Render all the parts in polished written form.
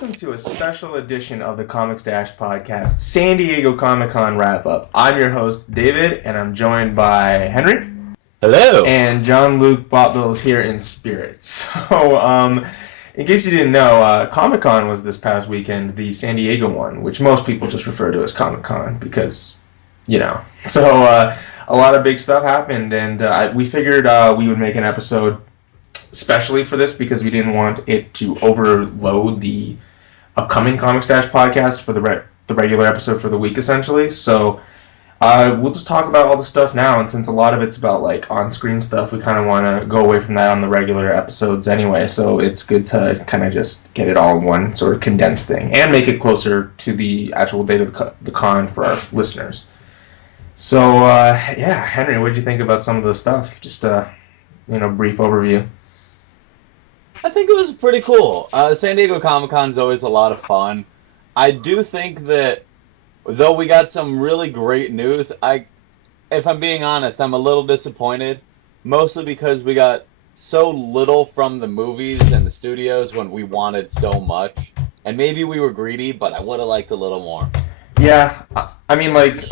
welcome to a special edition of the Comics Dash podcast, San Diego Comic-Con wrap-up. I'm your host, David, and I'm joined by Henry. Hello. And John-Luc Bottville is here in spirit. So, in case you didn't know, Comic-Con was this past weekend, the San Diego one, which most people just refer to as Comic-Con because, you know. So, a lot of big stuff happened, and we figured we would make an episode especially for this because we didn't want it to overload the upcoming Comics Dash podcast for the regular episode for the week, essentially. So we'll just talk about all the stuff now, and since a lot of it's about like on-screen stuff, we kind of want to go away from that on the regular episodes anyway. So it's good to kind of just get it all in one sort of condensed thing and make it closer to the actual date of the con for our listeners. So yeah, Henry, what did you think about some of the stuff? Just brief overview. I think it was pretty cool. San Diego Comic-Con is always a lot of fun. I do think that, though we got some really great news, if I'm being honest, I'm a little disappointed, mostly because we got so little from the movies and the studios when we wanted so much. And maybe we were greedy, but I would have liked a little more. Yeah, I mean, like,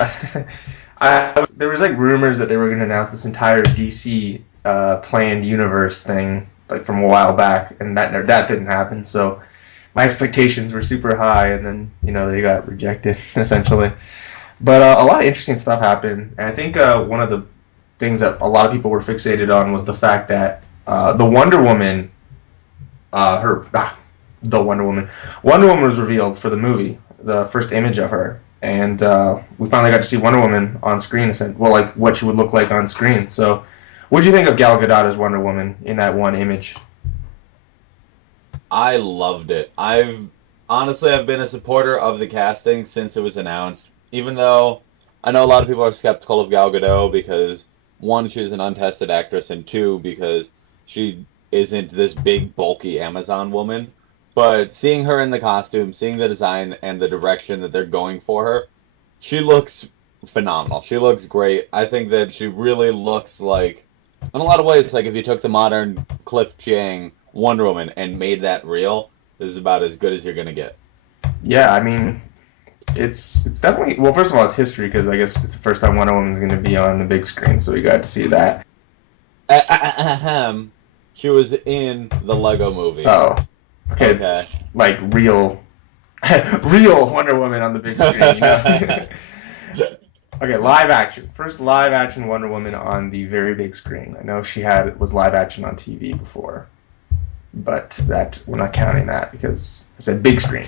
there was, like, rumors that they were going to announce this entire DC planned universe thing, like, from a while back, and that didn't happen, so my expectations were super high, and then, they got rejected, essentially. But a lot of interesting stuff happened, and I think one of the things that a lot of people were fixated on was the fact that the Wonder Woman, Wonder Woman was revealed for the movie, the first image of her, and we finally got to see Wonder Woman on screen, well, like, what she would look like on screen, so what do you think of Gal Gadot as Wonder Woman in that one image? I loved it. I've been a supporter of the casting since it was announced, even though I know a lot of people are skeptical of Gal Gadot because, one, she's an untested actress, and two, because she isn't this big, bulky Amazon woman. But seeing her in the costume, seeing the design and the direction that they're going for her, she looks phenomenal. She looks great. I think that she really looks like, in a lot of ways, like if you took the modern Cliff Chiang Wonder Woman and made that real, this is about as good as you're going to get. Yeah, I mean, it's definitely, well, first of all, it's history because I guess it's the first time Wonder Woman's going to be on the big screen, so we got to see that. She was in the Lego movie. Oh, okay. Like real Wonder Woman on the big screen, Okay, live action. First live action Wonder Woman on the very big screen. I know she was live action on TV before, but we're not counting that because I said big screen.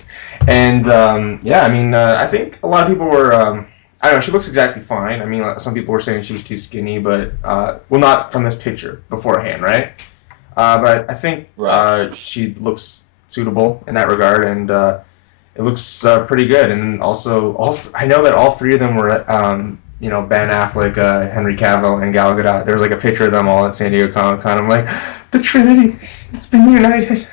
And I think a lot of people were. I don't know. She looks exactly fine. I mean, some people were saying she was too skinny, but not from this picture beforehand, right? But I think she looks suitable in that regard, and it looks pretty good, and also I know that all three of them were, Ben Affleck, Henry Cavill, and Gal Gadot. There was like a picture of them all at San Diego Comic-Con. I'm like, the Trinity, it's been united.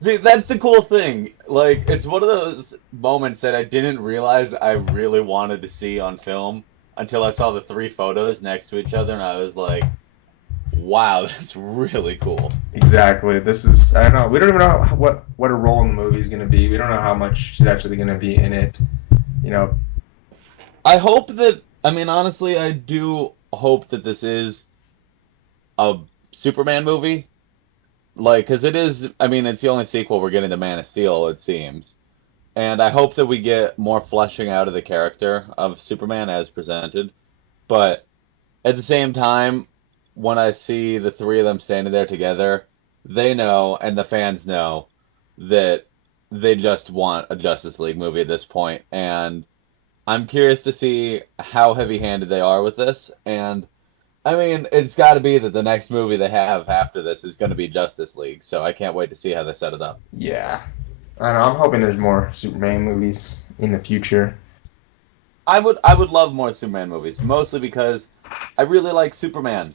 See, that's the cool thing. Like, it's one of those moments that I didn't realize I really wanted to see on film until I saw the three photos next to each other, and I was like, wow, that's really cool. Exactly. This is, I don't know, we don't even know what her role in the movie is going to be. We don't know how much she's actually going to be in it, I hope that, honestly, I do hope that this is a Superman movie. Like, because it is, it's the only sequel we're getting to Man of Steel, it seems. And I hope that we get more fleshing out of the character of Superman as presented. But at the same time, when I see the three of them standing there together, they know, and the fans know, that they just want a Justice League movie at this point. And I'm curious to see how heavy-handed they are with this. And, it's got to be that the next movie they have after this is going to be Justice League. So I can't wait to see how they set it up. Yeah. I don't know, I'm hoping there's more Superman movies in the future. I would love more Superman movies, mostly because I really like Superman.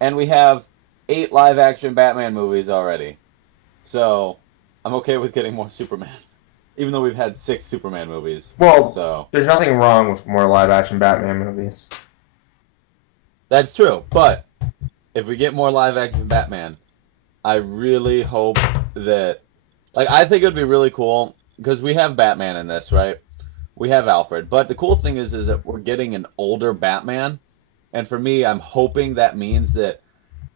And we have 8 live-action Batman movies already. So, I'm okay with getting more Superman. Even though we've had 6 Superman movies. Well, there's nothing wrong with more live-action Batman movies. That's true. But, if we get more live-action Batman, I really hope that Like, I think it would be really cool because we have Batman in this, right? We have Alfred, but the cool thing is that we're getting an older Batman, and for me, I'm hoping that means that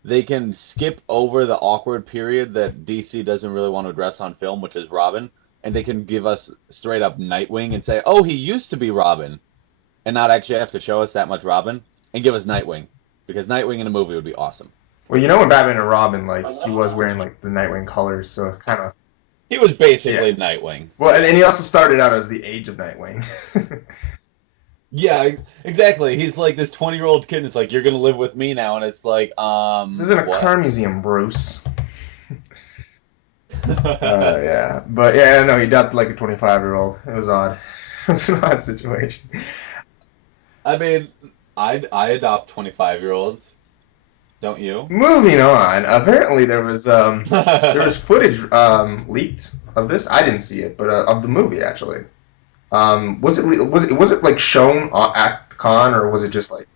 they can skip over the awkward period that DC doesn't really want to address on film, which is Robin, and they can give us straight up Nightwing and say, "Oh, he used to be Robin," and not actually have to show us that much Robin, and give us Nightwing, because Nightwing in a movie would be awesome. Well, you know, in Batman and Robin, like he was wearing like the Nightwing colors, so kind of. He was basically Nightwing. Well, and he also started out as the Age of Nightwing. Yeah, exactly. He's like this 20-year-old kid, and it's like, "You're gonna live with me now," and it's like, This isn't a what? car museum, Bruce. Yeah, but yeah, no, he adopted like a 25-year-old. It was odd. It was an odd situation. I mean, I adopt 25-year-olds. Don't you? Moving on. Apparently, there was footage leaked of this. I didn't see it, but of the movie actually. Was it like shown at con, or was it just like?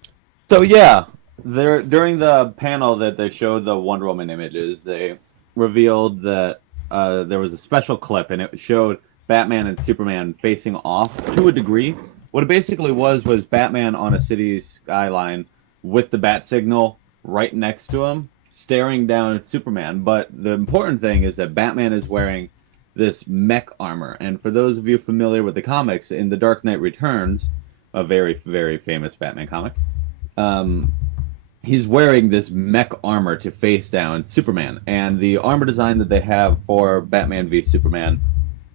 So yeah, during the panel that they showed the Wonder Woman images, they revealed that there was a special clip, and it showed Batman and Superman facing off to a degree. What it basically was Batman on a city skyline with the bat signal right next to him, staring down at Superman. But the important thing is that Batman is wearing this mech armor. And for those of you familiar with the comics, in The Dark Knight Returns, a very, very famous Batman comic, he's wearing this mech armor to face down Superman. And the armor design that they have for Batman v Superman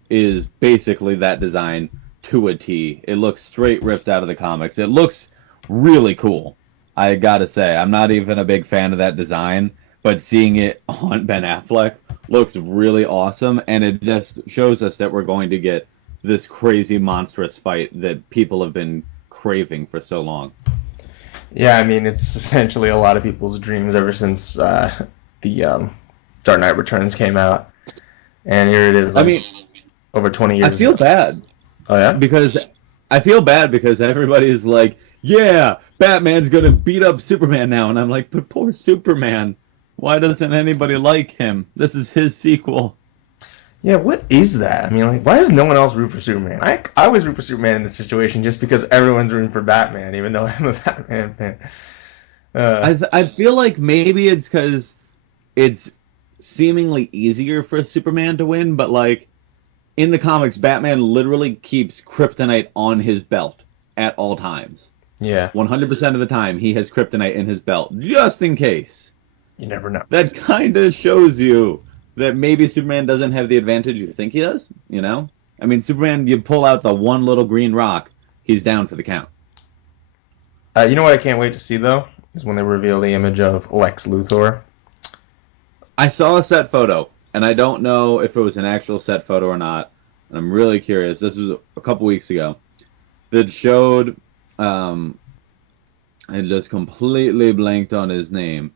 is basically that design to a T. It looks straight ripped out of the comics. It looks really cool. I gotta say, I'm not even a big fan of that design, but seeing it on Ben Affleck looks really awesome, and it just shows us that we're going to get this crazy, monstrous fight that people have been craving for so long. Yeah, I mean, it's essentially a lot of people's dreams ever since the Dark Knight Returns came out, and here it is. Like, I mean, over 20 years. I feel bad. Oh yeah, because I feel bad because everybody's like, "Yeah, Batman's gonna beat up Superman now," and I'm like, "But poor Superman. Why doesn't anybody like him? This is his sequel." Yeah, what is that? I mean, like, why does no one else root for Superman? I always root for Superman in this situation just because everyone's rooting for Batman, even though I'm a Batman fan. I feel like maybe it's because it's seemingly easier for Superman to win, but like in the comics, Batman literally keeps kryptonite on his belt at all times. Yeah. 100% of the time, he has kryptonite in his belt, just in case. You never know. That kind of shows you that maybe Superman doesn't have the advantage you think he does, you know? I mean, Superman, you pull out the one little green rock, he's down for the count. You know what I can't wait to see, though? Is when they reveal the image of Lex Luthor. I saw a set photo, and I don't know if it was an actual set photo or not, and I'm really curious. This was a couple weeks ago. That showed, I just completely blanked on his name.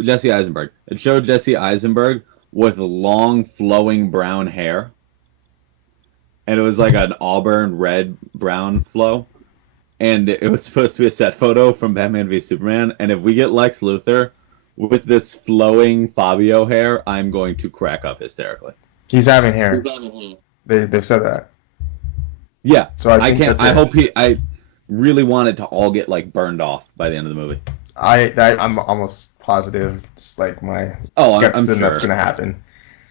Jesse Eisenberg. It showed Jesse Eisenberg with long, flowing brown hair. And it was like an auburn, red, brown flow. And it was supposed to be a set photo from Batman v Superman. And if we get Lex Luthor with this flowing Fabio hair, I'm going to crack up hysterically. He's having hair. They've said that. Yeah. So I hope I really want it to all get like burned off by the end of the movie. I'm almost positive, just like my skepticism, sure that's going to happen.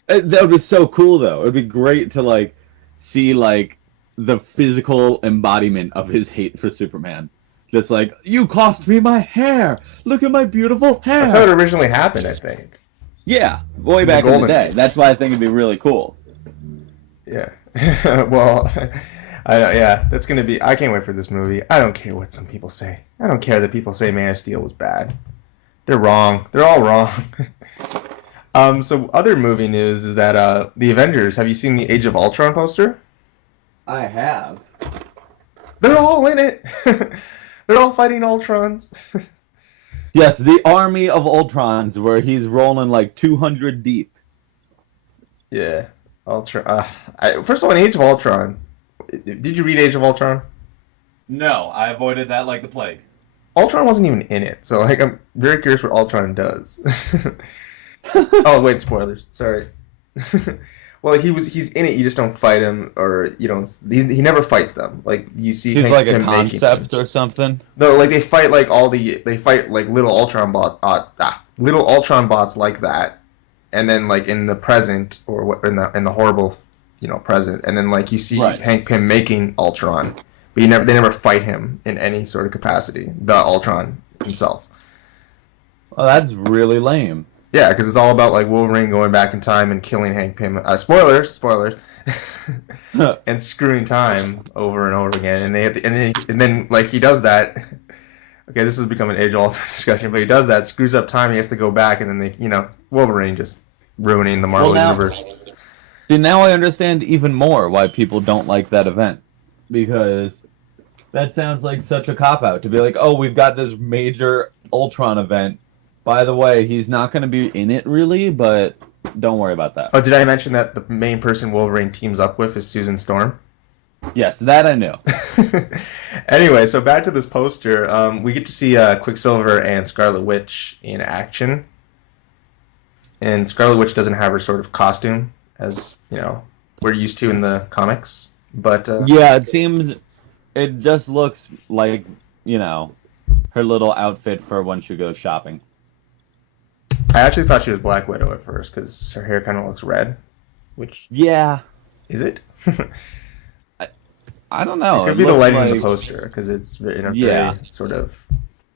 That would be so cool, though. It would be great to like see like the physical embodiment of his hate for Superman. Just like, "You cost me my hair. Look at my beautiful hair." That's how it originally happened, I think. Yeah, way back in the day. That's why I think it'd be really cool. Yeah. Well, yeah, that's going to be... I can't wait for this movie. I don't care what some people say. I don't care that people say Man of Steel was bad. They're wrong. They're all wrong. So other movie news is that the Avengers... Have you seen the Age of Ultron poster? I have. They're all in it. They're all fighting Ultrons. Yes, the army of Ultrons, where he's rolling like 200 deep. Yeah. Ultron. First of all, in Age of Ultron... Did you read Age of Ultron? No, I avoided that like the plague. Ultron wasn't even in it, so like I'm very curious what Ultron does. Oh wait, spoilers. Sorry. Well, he's in it. You just don't fight him, or you don't. He never fights them. Like you see He's like a him making them. concept or something. No, like they fight like they fight like little little Ultron bots like that, and then like in the present or what in the horrible, present, and then like you see Right. Hank Pym making Ultron, but they never fight him in any sort of capacity. The Ultron himself. Well, that's really lame. Yeah, because it's all about like Wolverine going back in time and killing Hank Pym. Spoilers, and screwing time over and over again. And they have to, and then like he does that. Okay, this has become an age-old discussion, but he does that, screws up time. He has to go back, and then Wolverine just ruining the Marvel universe. See, now I understand even more why people don't like that event, because that sounds like such a cop-out to be like, oh, we've got this major Ultron event. By the way, he's not going to be in it really, but don't worry about that. Oh, did I mention that the main person Wolverine teams up with is Susan Storm? Yes, that I knew. Anyway, so back to this poster. We get to see Quicksilver and Scarlet Witch in action. And Scarlet Witch doesn't have her sort of costume, as, we're used to in the comics. But yeah, it just looks like, her little outfit for when she goes shopping. I actually thought she was Black Widow at first, because her hair kind of looks red. Which... Yeah. Is it? I don't know. It could be the lighting of the poster, because it's very sort of...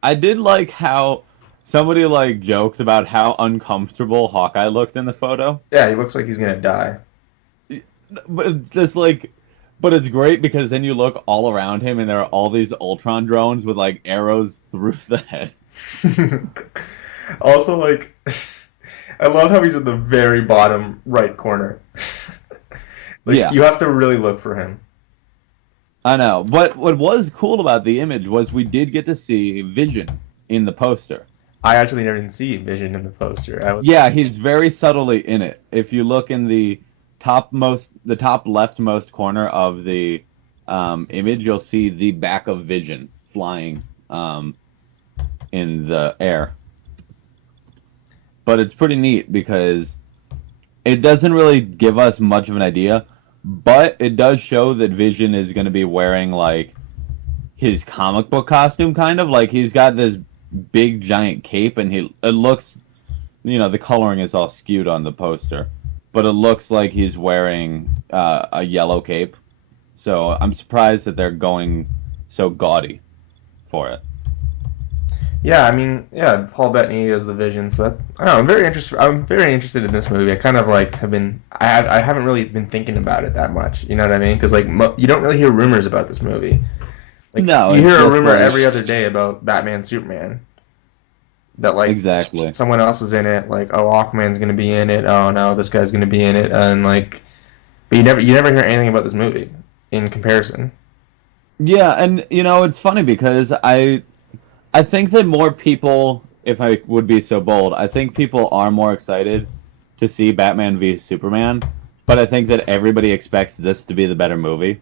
I did like how somebody joked about how uncomfortable Hawkeye looked in the photo. Yeah, he looks like he's gonna die. But it's just but it's great because then you look all around him and there are all these Ultron drones with arrows through the head. Also, I love how he's at the very bottom right corner. You have to really look for him. I know. But what was cool about the image was we did get to see Vision in the poster. I actually never even see Vision in the poster. Yeah, he's very subtly in it. If you look in the top leftmost corner of the image, you'll see the back of Vision flying in the air. But it's pretty neat because it doesn't really give us much of an idea, but it does show that Vision is going to be wearing his comic book costume, kind of he's got this big giant cape, and it looks, the coloring is all skewed on the poster, but it looks like he's wearing a yellow cape. So I'm surprised that they're going so gaudy for it. Yeah, Paul Bettany as the Vision. So I don't know. I'm very interested in this movie. I kind of I haven't really been thinking about it that much. You know what I mean? Because you don't really hear rumors about this movie. No, you hear a rumor every other day about Batman, Superman. That exactly someone else is in it. Aquaman's gonna be in it. Oh no, this guy's gonna be in it. And but you never hear anything about this movie in comparison. Yeah, and it's funny because I think that more people, if I would be so bold, I think people are more excited to see Batman v Superman, but I think that everybody expects this to be the better movie.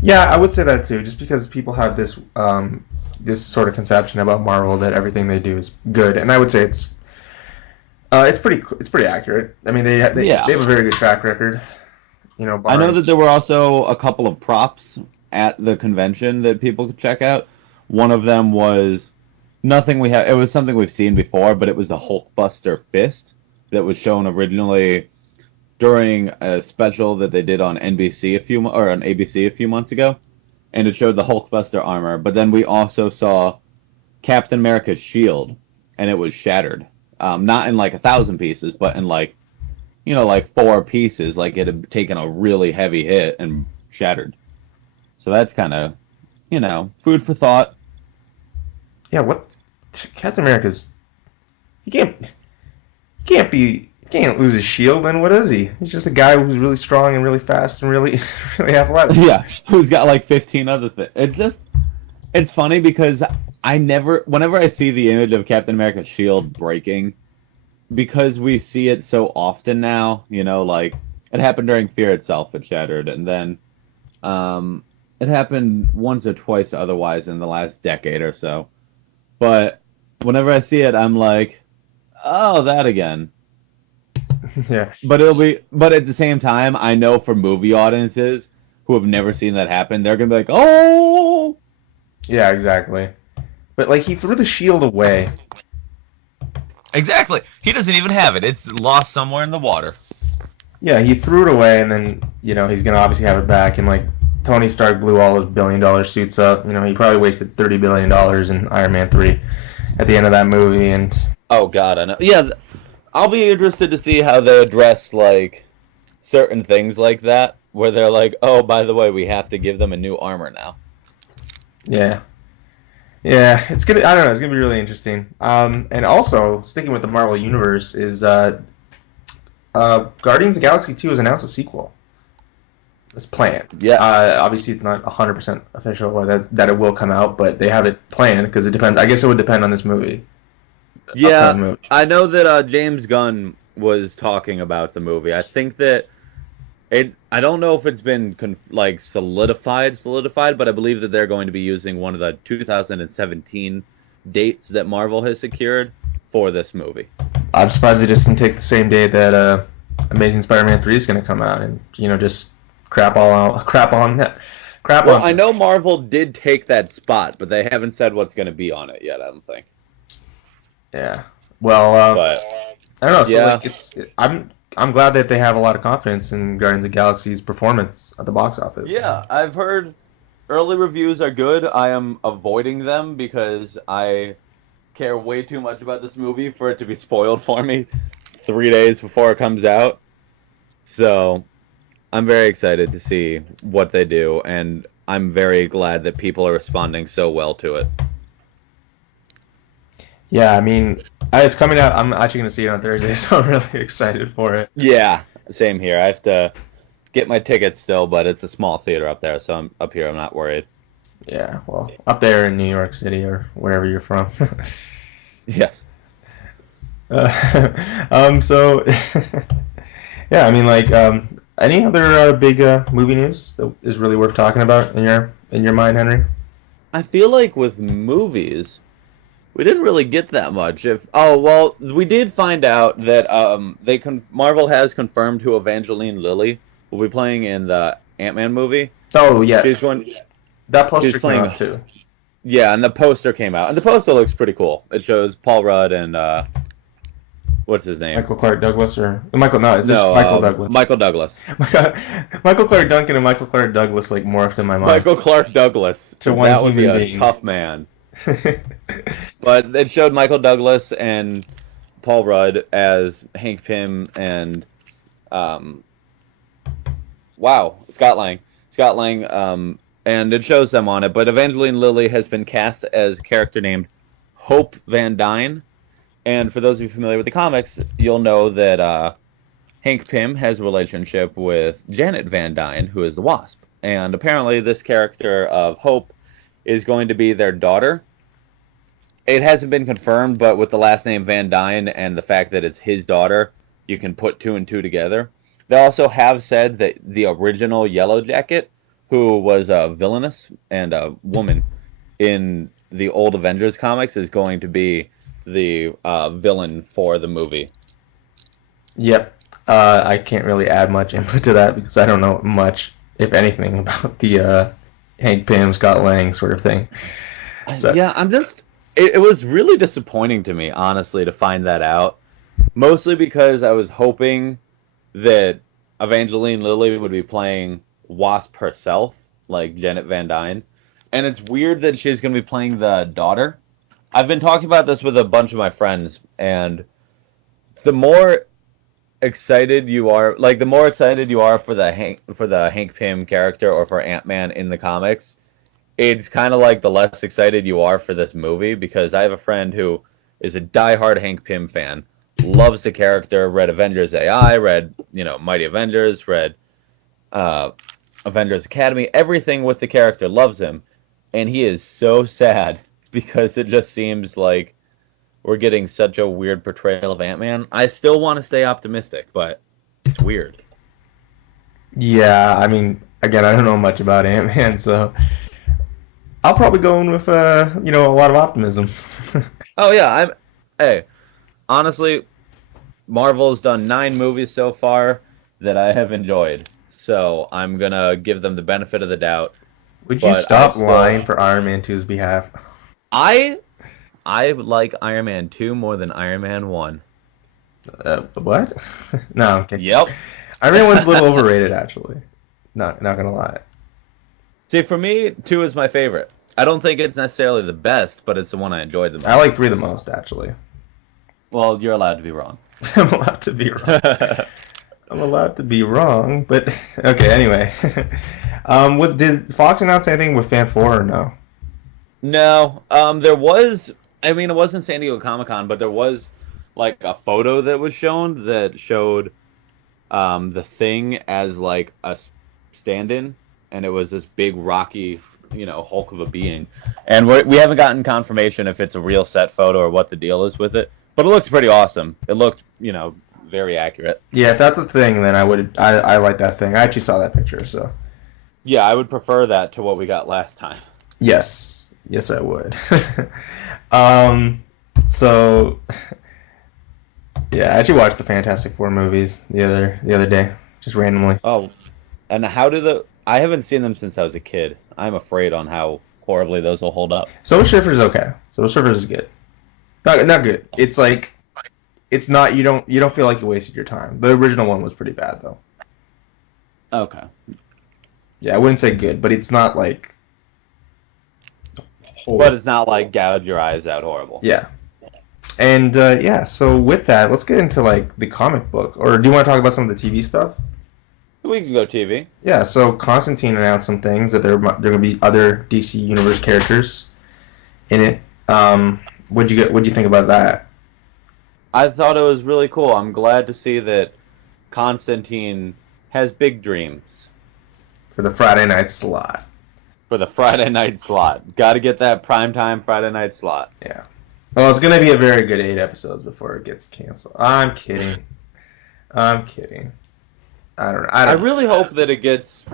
Yeah, I would say that too, just because people have this sort of conception about Marvel that everything they do is good, and I would say it's pretty accurate. I mean, they have a very good track record. I know that there were also a couple of props at the convention that people could check out. One of them was it was something we've seen before, but it was the Hulkbuster fist that was shown originally during a special that they did on NBC on ABC a few months ago, and it showed the Hulkbuster armor. But then we also saw Captain America's shield, and it was shattered, not in 1,000 pieces, but in 4 pieces. It had taken a really heavy hit and shattered. So that's kind of food for thought. Yeah, what Captain America's he can't lose his shield, then what is he? He's just a guy who's really strong and really fast and really really athletic. Yeah, who's got 15 other things. It's funny because whenever I see the image of Captain America's shield breaking, because we see it so often now, it happened during Fear itself, it shattered, and then it happened once or twice otherwise in the last decade or so. But whenever I see it, I'm like, oh, that again. Yeah. But at the same time, I know for movie audiences who have never seen that happen, they're gonna be like, "Oh, Yeah, exactly. But like he threw the shield away. exactly." He doesn't even have it; it's lost somewhere in the water. Yeah, he threw it away, and then he's gonna obviously have it back. And like Tony Stark blew all his $1 billion suits up. He probably wasted $30 billion in Iron Man 3 at the end of that movie. And Oh God, I know. Yeah, I'll be interested to see how they address like certain things like that, where they're like, "Oh, by the way, we have to give them a new armor now." yeah, yeah, it's gonna. I don't know. It's gonna be really interesting. And also sticking with the Marvel universe is Guardians of the Galaxy 2 has announced a sequel. It's planned. Yeah. Obviously, it's not 100% official or that it will come out, but they have it planned because it depends. I guess it would depend on this movie. Yeah, Movie. I know that James Gunn was talking about the movie. I think that I don't know if it's been solidified, but I believe that they're going to be using one of the 2017 dates that Marvel has secured for this movie. I'm surprised they just didn't take the same day that Amazing Spider-Man 3 is going to come out and just crap on that. Well, I know Marvel did take that spot, but they haven't said what's going to be on it yet. I don't think. Yeah. Well, but I don't know. So yeah. I'm glad that they have a lot of confidence in Guardians of the Galaxy's performance at the box office. Yeah, I've heard early reviews are good. I am avoiding them because I care way too much about this movie for it to be spoiled for me 3 days before it comes out. So I'm very excited to see what they do, and I'm very glad that people are responding so well to it. Yeah, I mean, it's coming out. I'm actually going to see it on Thursday, so I'm really excited for it. Yeah, same here. I have to get my tickets still, but it's a small theater up there, so up here I'm not worried. Yeah, well, up there in New York City or wherever you're from. Yes. So, yeah, I mean, any other big movie news that is really worth talking about in your mind, Henry? I feel like with movies, we didn't really get that much. We did find out that Marvel has confirmed who Evangeline Lilly will be playing in the Ant-Man movie. Oh yeah, that poster she's playing came out too. Yeah, and the poster came out, and the poster looks pretty cool. It shows Paul Rudd and what's his name? Michael Clark Douglas Michael? No, it's just Michael Douglas. Michael Douglas. Michael Clark Duncan and Michael Clark Douglas morphed in my mind. Michael Clark Douglas. To one that would be being. A tough man. But it showed Michael Douglas and Paul Rudd as Hank Pym and Scott Lang, and it shows them on it. But Evangeline Lilly has been cast as a character named Hope Van Dyne, and for those of you familiar with the comics, you'll know that Hank Pym has a relationship with Janet Van Dyne, who is the Wasp, and apparently this character of Hope is going to be their daughter. It hasn't been confirmed, but with the last name Van Dyne and the fact that it's his daughter, you can put two and two together. They also have said that the original Yellow Jacket, who was a villainess and a woman in the old Avengers comics, is going to be the villain for the movie. Yep. I can't really add much input to that because I don't know much, if anything, about the Hank Pym, Scott Lang sort of thing. So. Yeah, it was really disappointing to me, honestly, to find that out. Mostly because I was hoping that Evangeline Lilly would be playing Wasp herself, like Janet Van Dyne. And it's weird that she's going to be playing the daughter. I've been talking about this with a bunch of my friends, and the more excited you are for the Hank Pym character or for Ant-Man in the comics, it's kind of like the less excited you are for this movie, because I have a friend who is a diehard Hank Pym fan, loves the character, read Avengers AI, read Mighty Avengers, read Avengers Academy, everything with the character, loves him, and he is so sad because it just seems like we're getting such a weird portrayal of Ant-Man. I still want to stay optimistic, but it's weird. Yeah, I mean, again, I don't know much about Ant-Man, so I'll probably go in with a lot of optimism. Oh yeah, honestly, Marvel's done 9 movies so far that I have enjoyed. So I'm going to give them the benefit of the doubt. Would you stop lying for Iron Man 2's behalf? I like Iron Man 2 more than Iron Man 1. What? No, I'm kidding. Yep. Iron Man 1's a little overrated, actually. Not gonna lie. See, for me, 2 is my favorite. I don't think it's necessarily the best, but it's the one I enjoyed the most. I like 3 the most, actually. Well, you're allowed to be wrong. I'm allowed to be wrong. I'm allowed to be wrong, but okay. Anyway, did Fox announce anything with Fan 4 or no? No. There was. I mean, it wasn't San Diego Comic-Con, but there was like a photo that was shown that showed the Thing as like a stand-in, and it was this big rocky, Hulk of a being. And we haven't gotten confirmation if it's a real set photo or what the deal is with it. But it looked pretty awesome. It looked, very accurate. Yeah, if that's a thing, then I like that thing. I actually saw that picture, so. Yeah, I would prefer that to what we got last time. Yes, I would. So, yeah, I actually watched the Fantastic Four movies the other day, just randomly. Oh, and I haven't seen them since I was a kid. I'm afraid on how horribly those will hold up. Silver Surfer's okay. Silver Surfer's is good. Not good. It's like, it's not, you don't feel like you wasted your time. The original one was pretty bad, though. Okay. Yeah, I wouldn't say good, but it's not like horrible. But it's not like gouge your eyes out horrible. Yeah. And, so with that, let's get into, like, the comic book. Or do you want to talk about some of the TV stuff? We can go TV. Yeah, so Constantine announced some things, that there are going to be other DC Universe characters in it. What'd you think about that? I thought it was really cool. I'm glad to see that Constantine has big dreams. For the Friday night slot. For the Friday night slot. Got to get that primetime Friday night slot. Yeah. Well, it's going to be a very good 8 episodes before it gets canceled. I'm kidding. I don't know. I really hope that it gets,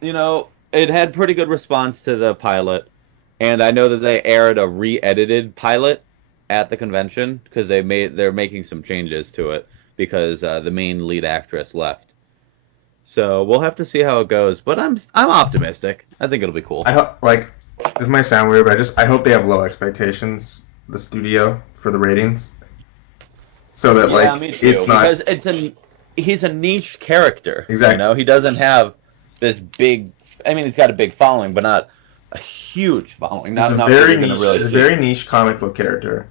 it had pretty good response to the pilot. And I know that they aired a re-edited pilot at the convention because they're making some changes to it because the main lead actress left. So we'll have to see how it goes, but I'm optimistic. I think it'll be cool. I hope, like, this might sound weird, but I hope they have low expectations, the studio, for the ratings, so that me too, it's not, because he's a niche character. Exactly. He doesn't have this big. I mean, he's got a big following, but not a huge following. Not enough that you're gonna really see. He's a very niche comic book character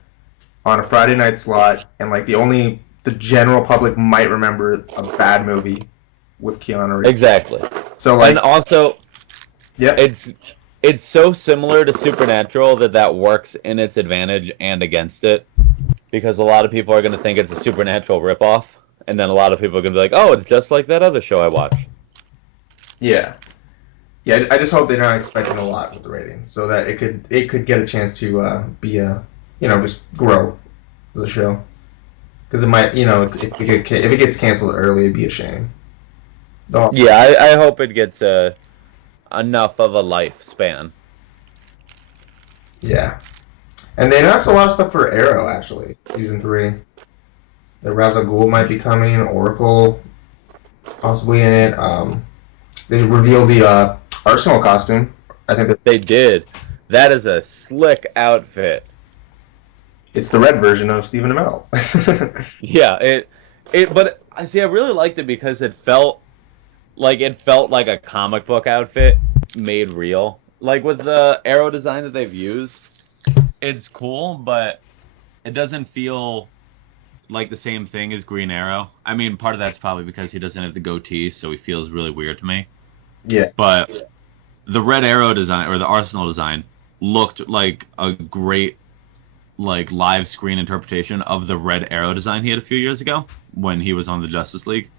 on a Friday night slot, and like the general public might remember a bad movie with Keanu Reeves. Exactly. So and also, yeah, it's so similar to Supernatural that works in its advantage and against it, because a lot of people are going to think it's a Supernatural ripoff, and then a lot of people are going to be like, oh, it's just like that other show I watched. Yeah. Yeah, I just hope they're not expecting a lot with the ratings, so that it could get a chance to be just grow as a show, because it might, if it gets canceled early, it'd be a shame. Yeah, I hope it gets enough of a lifespan. Yeah, and they announced a lot of stuff for Arrow, actually, season 3. The Ra's al Ghul might be coming, Oracle possibly in it. They revealed the Arsenal costume. I think they did. That is a slick outfit. It's the red version of Stephen Amell's. Yeah, but I really liked it because it felt like a comic book outfit made real. Like with the Arrow design that they've used, it's cool, but it doesn't feel like the same thing as Green Arrow. I mean, part of that's probably because he doesn't have the goatee, so he feels really weird to me. Yeah. But the Red Arrow design, or the Arsenal design, looked like a great live screen interpretation of the Red Arrow design he had a few years ago when he was on the Justice League.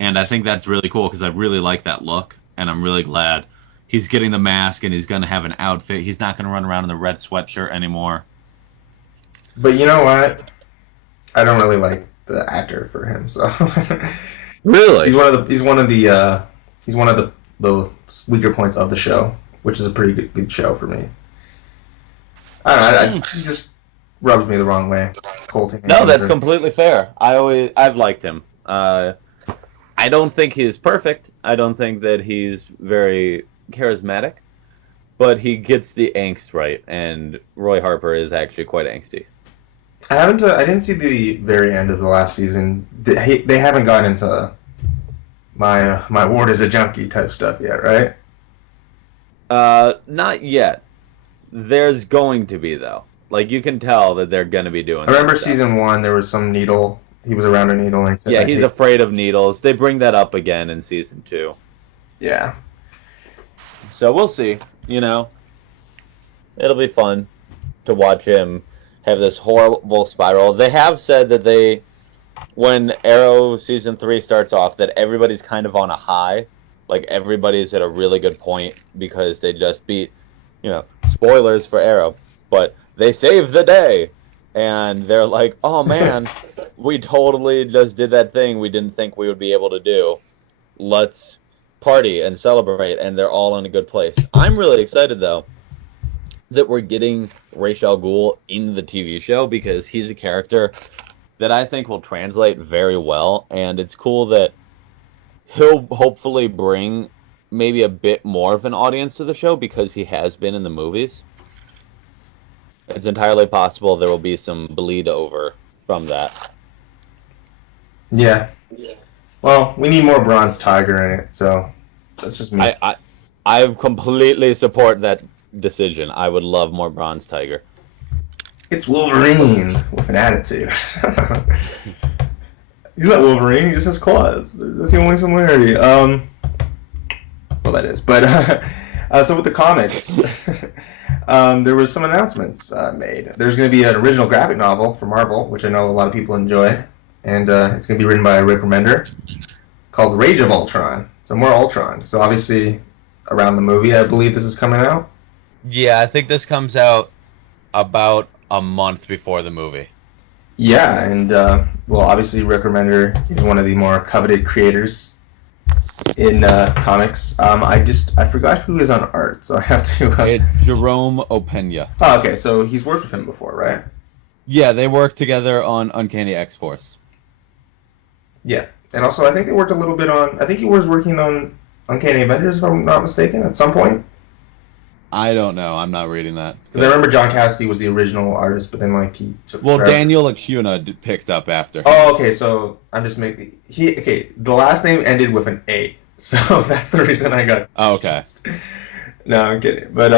And I think that's really cool because I really like that look, and I'm really glad he's getting the mask and he's going to have an outfit. He's not going to run around in the red sweatshirt anymore. But you know what? I don't really like the actor for him, so. Really? He's one of the weaker points of the show, which is a pretty good show for me. I don't know. rubs me the wrong way. Colton. No, that's completely fair. I've liked him. I don't think he's perfect. I don't think that he's very charismatic, but he gets the angst right, and Roy Harper is actually quite angsty. I didn't see the very end of the last season. They haven't gotten into my ward is a junkie type stuff yet, right? Not yet. There's going to be, though. Like, you can tell that they're going to be doing I remember that stuff. season 1, there was some needle. He was around a needle, and he said, Yeah, he's afraid of needles. They bring that up again in season 2. Yeah. So we'll see. You know, it'll be fun to watch him have this horrible spiral. They have said that when Arrow season 3 starts off, that everybody's kind of on a high. Like, everybody's at a really good point because they just beat, spoilers for Arrow, but they saved the day. And they're like, oh man, we totally just did that thing we didn't think we would be able to do. Let's party and celebrate, and they're all in a good place. I'm really excited, though, that we're getting Ra's al Ghul in the TV show, because he's a character that I think will translate very well, and it's cool that he'll hopefully bring maybe a bit more of an audience to the show, because he has been in the movies. It's entirely possible there will be some bleed over from that. Yeah. Well, we need more Bronze Tiger in it, so that's just me. I completely support that decision. I would love more Bronze Tiger. It's Wolverine with an attitude. He's not Wolverine, he just has claws. That's the only similarity. Well, that is. But, so with the comics, there was some announcements made. There's going to be an original graphic novel for Marvel, which I know a lot of people enjoy. And it's going to be written by Rick Remender, called Rage of Ultron. So more Ultron. So obviously, around the movie, I believe this is coming out. Yeah, I think this comes out about a month before the movie. Yeah, and, well, obviously Rick Remender is one of the more coveted creators in comics. I forgot who is on art, so I have to... It's Jerome Opeña. Oh, okay, so he's worked with him before, right? Yeah, they worked together on Uncanny X-Force. Yeah, and also I think they worked a little bit on... I think he was working on Uncanny Avengers, if I'm not mistaken, at some point. I don't know. I'm not reading that. Because I remember John Cassidy was the original artist, but then, like, he took... Well, forever. Daniel Acuna picked up after him. Oh, okay, so I'm just making... Okay, the last name ended with an A, so that's the reason I got... Oh, okay. No, I'm kidding. But,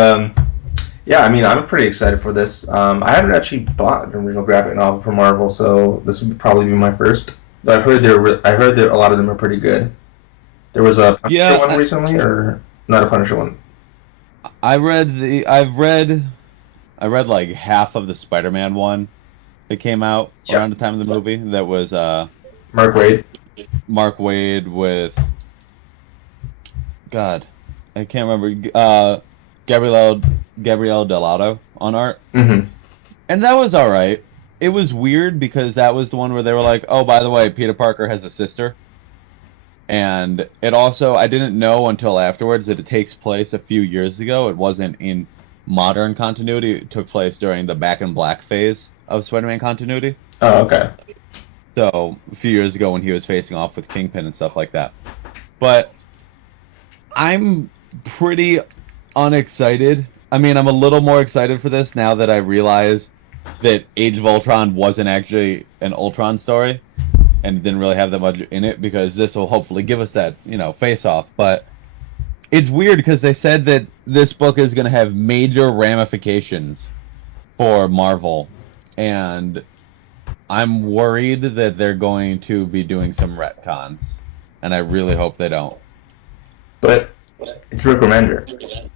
yeah, I mean, I'm pretty excited for this. I haven't actually bought an original graphic novel from Marvel, so this would probably be my first. But I've heard a lot of them are pretty good. There was a Punisher one recently, or not a Punisher one? I've read like half of the Spider-Man one that came out around the time of the movie. That was Mark Waid. Mark Waid with God, I can't remember. Gabrielle Delato on art. Mm-hmm. And that was all right. It was weird because that was the one where they were like, "Oh, by the way, Peter Parker has a sister." And it also, I didn't know until afterwards that it takes place a few years ago. It wasn't in modern continuity. It took place during the Back in Black phase of Spider-Man continuity. Oh, okay. So, a few years ago when he was facing off with Kingpin and stuff like that. But I'm pretty unexcited. I mean, I'm a little more excited for this now that I realize that Age of Ultron wasn't actually an Ultron story and didn't really have that much in it, because this will hopefully give us that, face-off. But it's weird because they said that this book is going to have major ramifications for Marvel, and I'm worried that they're going to be doing some retcons, and I really hope they don't. But it's Rick Remender.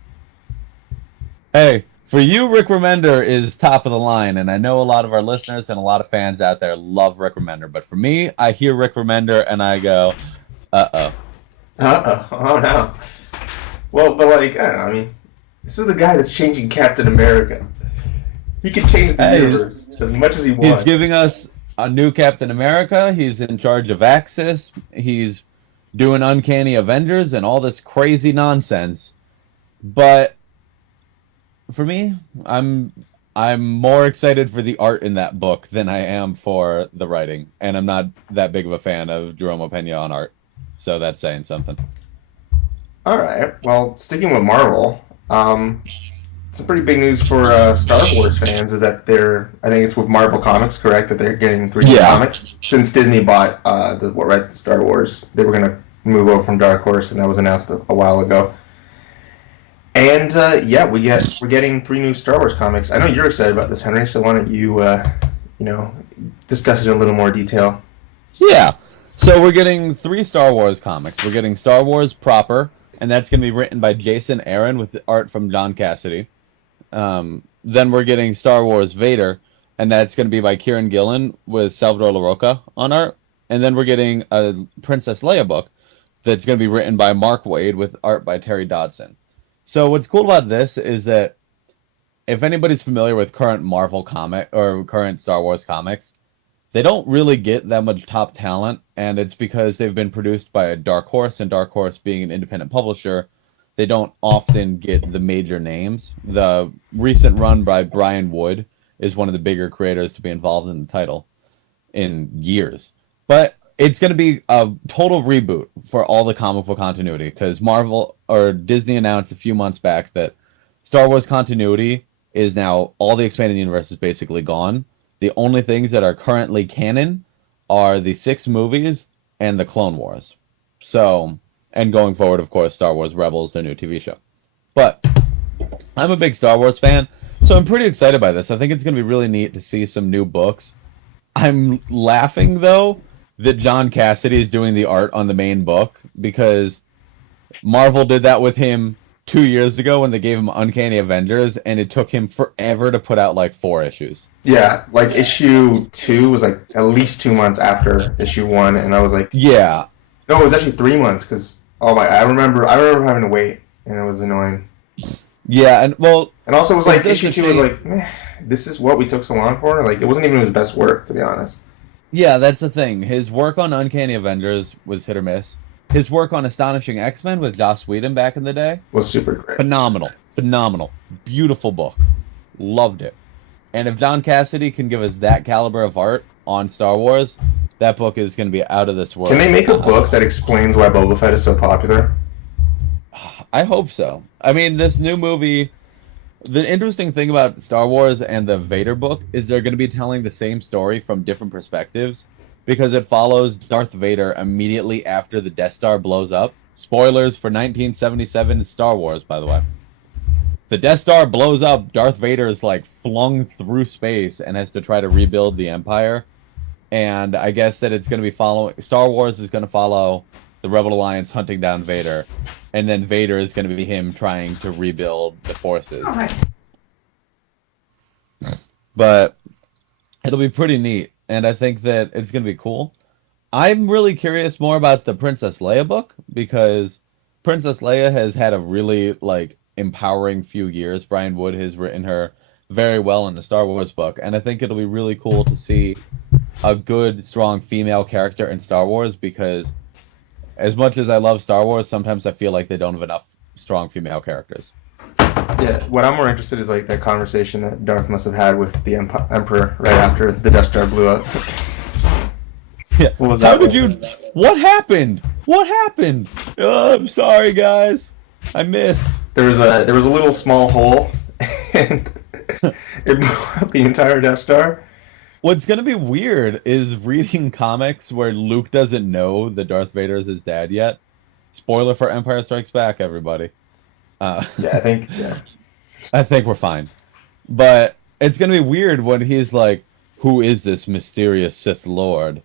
Hey, for you, Rick Remender is top of the line, and I know a lot of our listeners and a lot of fans out there love Rick Remender. But for me, I hear Rick Remender and I go, uh-oh. Uh-oh. Oh, no. Well, but, like, I don't know, I mean, this is the guy that's changing Captain America. He can change the universe as much as he wants. He's giving us a new Captain America. He's in charge of Axis. He's doing Uncanny Avengers and all this crazy nonsense. But for me, I'm I'm more excited for the art in that book than I am for the writing, and I'm not that big of a fan of Jerome Opeña on art, so that's saying something. All right. Well, sticking with Marvel, some pretty big news for Star Wars fans is that I think it's with Marvel Comics, correct, that they're getting 3 new comics. Since Disney bought the rights to Star Wars, they were going to move over from Dark Horse, and that was announced a while ago. And yeah, we're getting 3 new Star Wars comics. I know you're excited about this, Henry. So why don't you, discuss it in a little more detail? Yeah. So we're getting 3 Star Wars comics. We're getting Star Wars proper, and that's going to be written by Jason Aaron with art from Don Cassidy. Then we're getting Star Wars Vader, and that's going to be by Kieran Gillen with Salvador LaRocca on art. And then we're getting a Princess Leia book that's going to be written by Mark Waid with art by Terry Dodson. So what's cool about this is that if anybody's familiar with current Marvel comic or current Star Wars comics, they don't really get that much top talent, and it's because they've been produced by a Dark Horse, and Dark Horse being an independent publisher, they don't often get the major names. The recent run by Brian Wood is one of the bigger creators to be involved in the title in years. But it's going to be a total reboot for all the comic book continuity, because Marvel or Disney announced a few months back that Star Wars continuity is now, all the expanded universe is basically gone. The only things that are currently canon are the 6 movies and the Clone Wars. So, and going forward, of course, Star Wars Rebels, their new TV show. But I'm a big Star Wars fan, so I'm pretty excited by this. I think it's going to be really neat to see some new books. I'm laughing, though, that John Cassidy is doing the art on the main book, because Marvel did that with him 2 years ago when they gave him Uncanny Avengers, and it took him forever to put out like 4 issues. Yeah, like issue 2 was like at least 2 months after issue 1, and I was like, yeah, no, it was actually 3 months, because I remember having to wait, and it was annoying. Yeah, and also it was like issue 2 was like, this is what we took so long for. Like, it wasn't even his best work, to be honest. Yeah, that's the thing. His work on Uncanny Avengers was hit or miss. His work on Astonishing X-Men with Joss Whedon back in the day was super great. Phenomenal. Beautiful book. Loved it. And if John Cassidy can give us that caliber of art on Star Wars, that book is going to be out of this world. Can they make a book that explains why Boba Fett is so popular? I hope so. I mean, this new movie... The interesting thing about Star Wars and the Vader book is they're going to be telling the same story from different perspectives, because it follows Darth Vader immediately after the Death Star blows up. Spoilers for 1977 Star Wars, by the way. The Death Star blows up, Darth Vader is like flung through space and has to try to rebuild the Empire. And I guess that it's going to be Star Wars is going to follow the Rebel Alliance hunting down Vader, and then Vader is going to be him trying to rebuild the forces. But it'll be pretty neat, and I think that it's going to be cool. I'm really curious more about the Princess Leia book, because Princess Leia has had a really empowering few years. Brian Wood has written her very well in the Star Wars book, and I think it'll be really cool to see a good, strong female character in Star Wars, because as much as I love Star Wars, sometimes I feel like they don't have enough strong female characters. Yeah, what I'm more interested in is that conversation that Darth must have had with the Emperor right after the Death Star blew up. Yeah. What happened? What happened? Oh, I'm sorry, guys. I missed. There was a little small hole, and it blew up the entire Death Star. What's going to be weird is reading comics where Luke doesn't know that Darth Vader is his dad yet. Spoiler for Empire Strikes Back, everybody. I think we're fine. But it's going to be weird when he's like, who is this mysterious Sith Lord?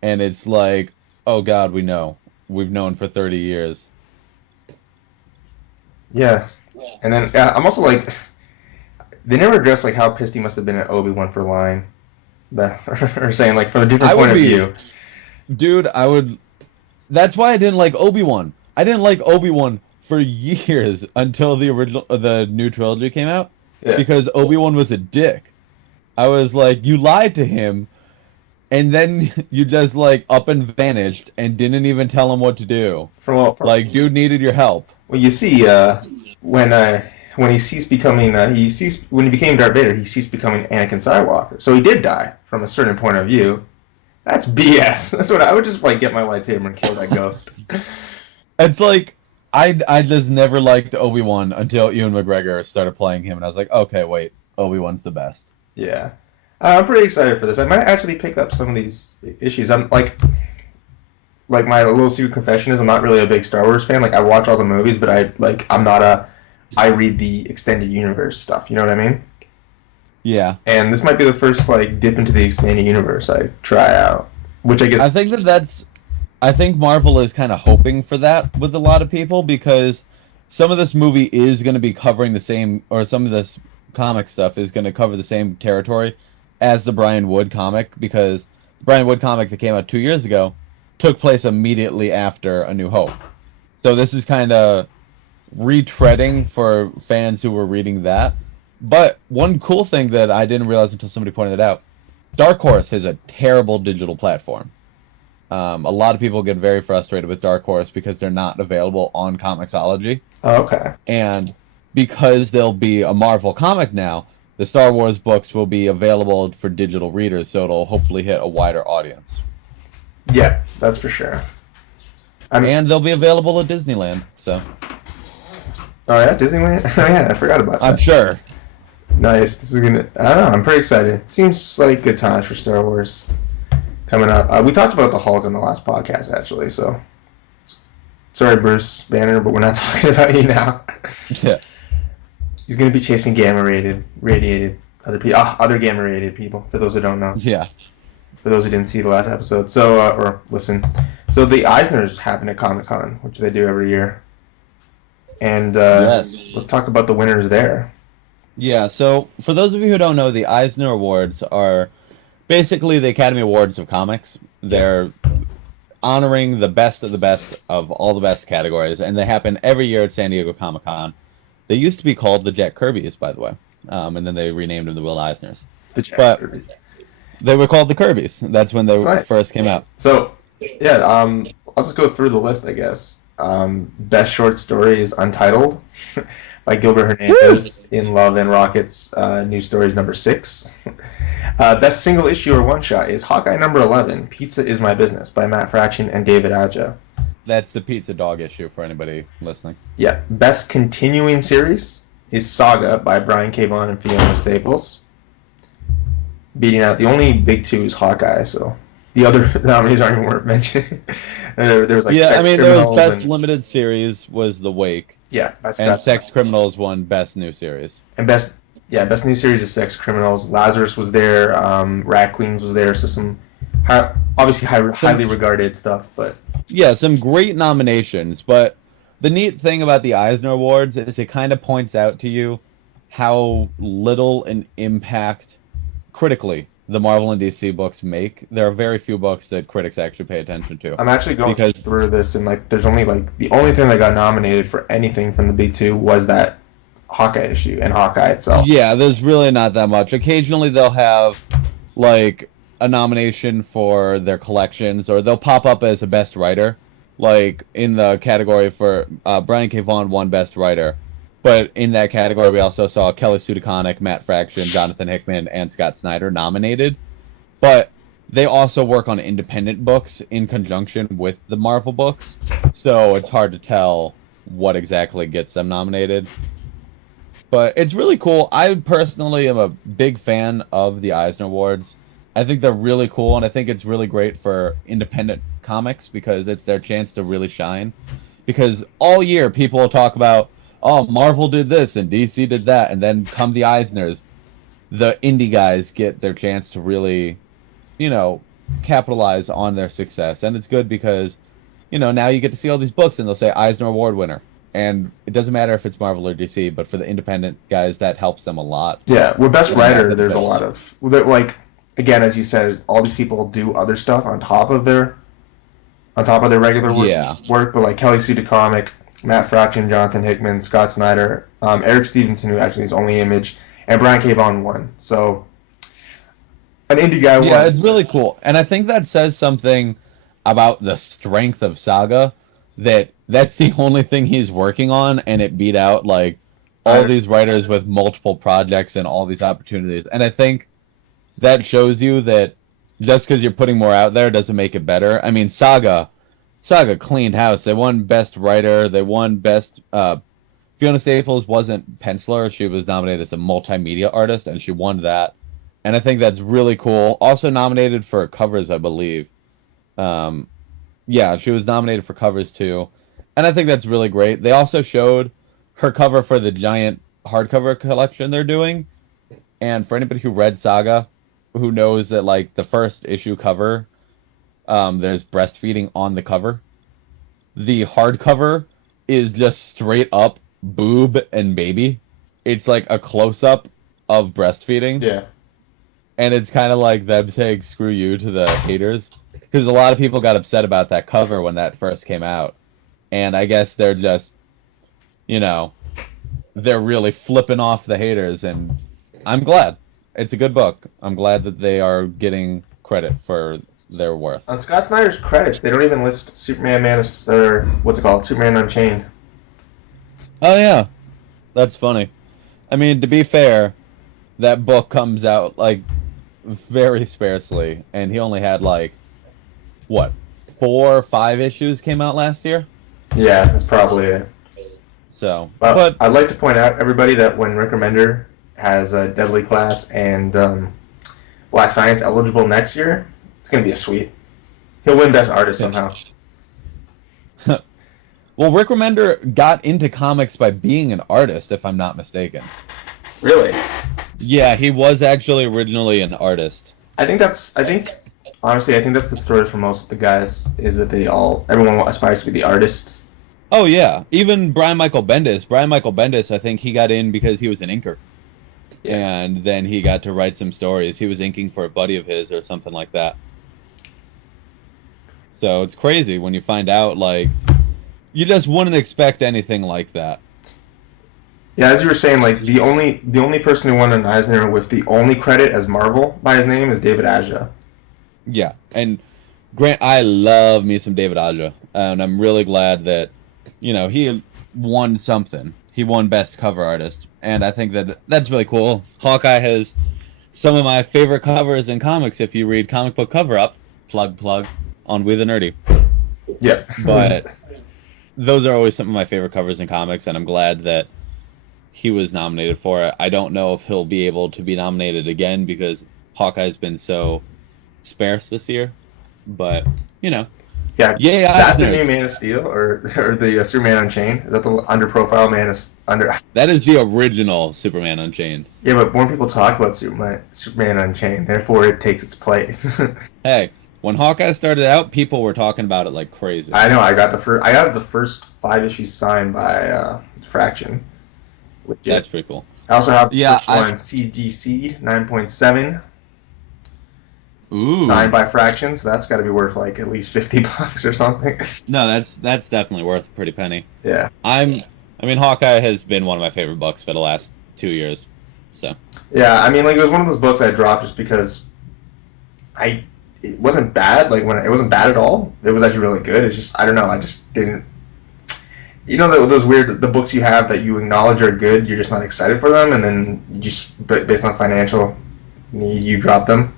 And it's like, oh God, we know. We've known for 30 years. Yeah. And then I'm also like, they never addressed how pissed he must have been at Obi-Wan for lying. Or saying from a different point of view. Dude, that's why I didn't like Obi-Wan. I didn't like Obi-Wan for years until the new trilogy came out. Yeah. Because Obi-Wan was a dick. I was like, you lied to him, and then you just up and vanished and didn't even tell him what to do. Dude needed your help. Well, you see, when when when he became Darth Vader, he ceased becoming Anakin Skywalker. So he did die from a certain point of view. That's BS. That's what I would just like get my lightsaber and kill that ghost. It's like I just never liked Obi-Wan until Ewan McGregor started playing him, and I was like, okay, wait, Obi-Wan's the best. Yeah, I'm pretty excited for this. I might actually pick up some of these issues. I'm like my little secret confession is I'm not really a big Star Wars fan. Like I watch all the movies, but I read the extended universe stuff. You know what I mean? Yeah. And this might be the first like dip into the expanded universe I try out, which I guess I think Marvel is kind of hoping for that with a lot of people because some of this movie is going to be covering the same, or some of this comic stuff is going to cover the same territory as the Brian Wood comic, because the Brian Wood comic that came out 2 years ago took place immediately after A New Hope. So this is kind of retreading for fans who were reading that. But one cool thing that I didn't realize until somebody pointed it out, Dark Horse is a terrible digital platform. A lot of people get very frustrated with Dark Horse because they're not available on Comixology. Oh, okay. And because there'll be a Marvel comic now, the Star Wars books will be available for digital readers, so it'll hopefully hit a wider audience. Yeah, that's for sure. And they'll be available at Disneyland, so. Oh yeah, Disneyland? Oh yeah, I forgot about that. I'm sure. Nice. This is gonna. I don't know. I'm pretty excited. It seems like good times for Star Wars coming up. We talked about the Hulk in the last podcast, actually. So, sorry, Bruce Banner, but we're not talking about you now. Yeah. He's gonna be chasing radiated other gamma radiated people. For those who don't know. Yeah. For those who didn't see the last episode, or listen, so the Eisners happen at Comic-Con, which they do every year, and yes. Let's talk about the winners there. Yeah, so for those of you who don't know, the Eisner Awards are basically the Academy Awards of comics. They're honoring the best of all the best categories, and they happen every year at San Diego Comic-Con. They used to be called the Jack Kirbys, by the way, and then they renamed them the Will Eisners. The Jack Kirbys. They were called the Kirbys. That's when they first came out. So, yeah, I'll just go through the list, I guess. Best short story is Untitled by Gilbert Hernandez in Love and Rocket's New Stories number 6. Best single issue or one shot is Hawkeye number 11, Pizza Is My Business by Matt Fraction and David Aja. That's the Pizza Dog issue for anybody listening. Yeah. Best continuing series is Saga by Brian K. Vaughan and Fiona Staples. Beating out the only big two is Hawkeye, so the other nominees aren't even worth mentioning. There was like Sex Criminals. There was Best Limited Series was The Wake. Yeah, and Sex Criminals won Best New Series. And Best New Series is Sex Criminals. Lazarus was there. Rat Queens was there. So some obviously highly regarded stuff, but yeah, some great nominations. But the neat thing about the Eisner Awards is it kind of points out to you how little an impact critically the Marvel and DC books make. There are very few books that critics actually pay attention to. I'm actually going through this, and there's only the only thing that got nominated for anything from the big two was that Hawkeye issue and Hawkeye itself. Yeah, there's really not that much. Occasionally they'll have a nomination for their collections, or they'll pop up as a best writer, in the category for Brian K. Vaughan won best writer. But in that category, we also saw Kelly Sue DeConnick, Matt Fraction, Jonathan Hickman, and Scott Snyder nominated. But they also work on independent books in conjunction with the Marvel books, so it's hard to tell what exactly gets them nominated. But it's really cool. I personally am a big fan of the Eisner Awards. I think they're really cool, and I think it's really great for independent comics because it's their chance to really shine. Because all year, people will talk about, oh, Marvel did this and DC did that, and then come the Eisners, the indie guys get their chance to really, capitalize on their success. And it's good because, now you get to see all these books and they'll say Eisner Award winner. And it doesn't matter if it's Marvel or DC, but for the independent guys, that helps them a lot. Yeah, well, best writer, there's a lot of, again, as you said, all these people do other stuff on top of their regular work, but Kelly Sue DeConnick, Matt Fraction, Jonathan Hickman, Scott Snyder, Eric Stevenson, who actually is only Image, and Brian K. Vaughan won. So, an indie guy won. Yeah, it's really cool. And I think that says something about the strength of Saga, that's the only thing he's working on, and it beat out, all these writers with multiple projects and all these opportunities. And I think that shows you that just because you're putting more out there doesn't make it better. I mean, Saga cleaned house. They won Best Writer. They won Best... Fiona Staples wasn't penciler. She was nominated as a multimedia artist, and she won that. And I think that's really cool. Also nominated for covers, I believe. Yeah, she was nominated for covers, too. And I think that's really great. They also showed her cover for the giant hardcover collection they're doing. And for anybody who read Saga, who knows that, like, the first issue cover, there's breastfeeding on the cover. The hardcover is just straight up boob and baby. It's like a close-up of breastfeeding. Yeah. And it's kind of like them saying screw you to the haters. Because a lot of people got upset about that cover when that first came out. And I guess they're just, they're really flipping off the haters. And I'm glad. It's a good book. I'm glad that they are getting credit for their worth. On Scott Snyder's credits, they don't even list Superman, Superman Unchained. Oh, yeah. That's funny. I mean, to be fair, that book comes out, like, very sparsely. And he only had, like, 4 or 5 issues came out last year? Yeah, that's probably it. So, but I'd like to point out, everybody, that when Rick Remender has a Deadly Class and Black Science eligible next year, it's going to be a sweep. He'll win Best Artist somehow. Well, Rick Remender got into comics by being an artist, if I'm not mistaken. Really? Yeah, he was actually originally an artist. Honestly, I think that's the story for most of the guys, is that everyone aspires to be the artist. Oh, yeah. Even Brian Michael Bendis, I think he got in because he was an inker. Yeah. And then he got to write some stories. He was inking for a buddy of his or something like that. So it's crazy when you find out, like, you just wouldn't expect anything like that. Yeah, as you were saying, like, the only person who won an Eisner with the only credit as Marvel by his name is David Aja. Yeah, and Grant, I love me some David Aja, and I'm really glad that, he won something. He won Best Cover Artist, and I think that's really cool. Hawkeye has some of my favorite covers in comics. If you read Comic Book Cover Up, plug on We the Nerdy. Yeah, but those are always some of my favorite covers in comics, and I'm glad that he was nominated for it. I don't know if he'll be able to be nominated again because Hawkeye's been so sparse this year, but Yeah, yay, that's the Eisners. new Man of Steel or the Superman Unchained. Is that the underprofile under? That is the original Superman Unchained. Yeah, but more people talk about Superman Unchained, therefore it takes its place. Hey, when Hawkeye started out, people were talking about it like crazy. I know. I got the first 5 issues signed by Fraction. Legit. That's pretty cool. I also have the Yeah, first one, CGC 9.7. Ooh. Signed by Fraction, so that's got to be worth like at least $50 or something. No, that's definitely worth a pretty penny. Yeah. I mean, Hawkeye has been one of my favorite books for the last 2 years. So. Yeah, I mean, like, it was one of those books I dropped just because it wasn't bad. Like, it wasn't bad at all. It was actually really good. It's just, I don't know, I just didn't. Those weird, the books you have that you acknowledge are good, you're just not excited for them, and then you just, based on financial need, you drop them.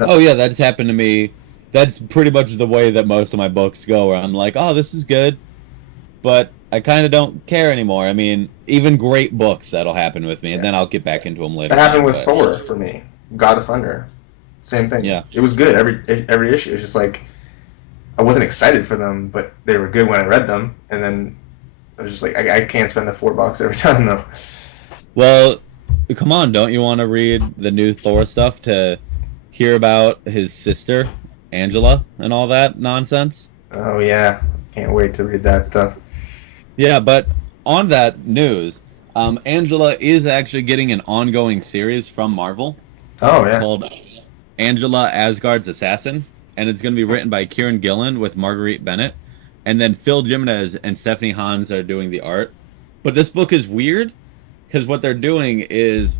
Oh yeah, that's happened to me. That's pretty much the way that most of my books go, where I'm like, oh, this is good, but I kind of don't care anymore. I mean, even great books, that'll happen with me, and then I'll get back into them later. That happened with Thor for me. God of Thunder. Same thing. Yeah. It was good every issue. It's just like, I wasn't excited for them, but they were good when I read them, and then I was just like, I can't spend the $4 every time, though. Well, come on, don't you want to read the new Thor stuff to hear about his sister, Angela, and all that nonsense? Oh, yeah. Can't wait to read that stuff. Yeah, but on that news, Angela is actually getting an ongoing series from Marvel. Oh, yeah. Called Angela Asgard's Assassin, and it's going to be written by Kieran Gillen with Marguerite Bennett, and then Phil Jimenez and Stephanie Hans are doing the art. But this book is weird, because what they're doing is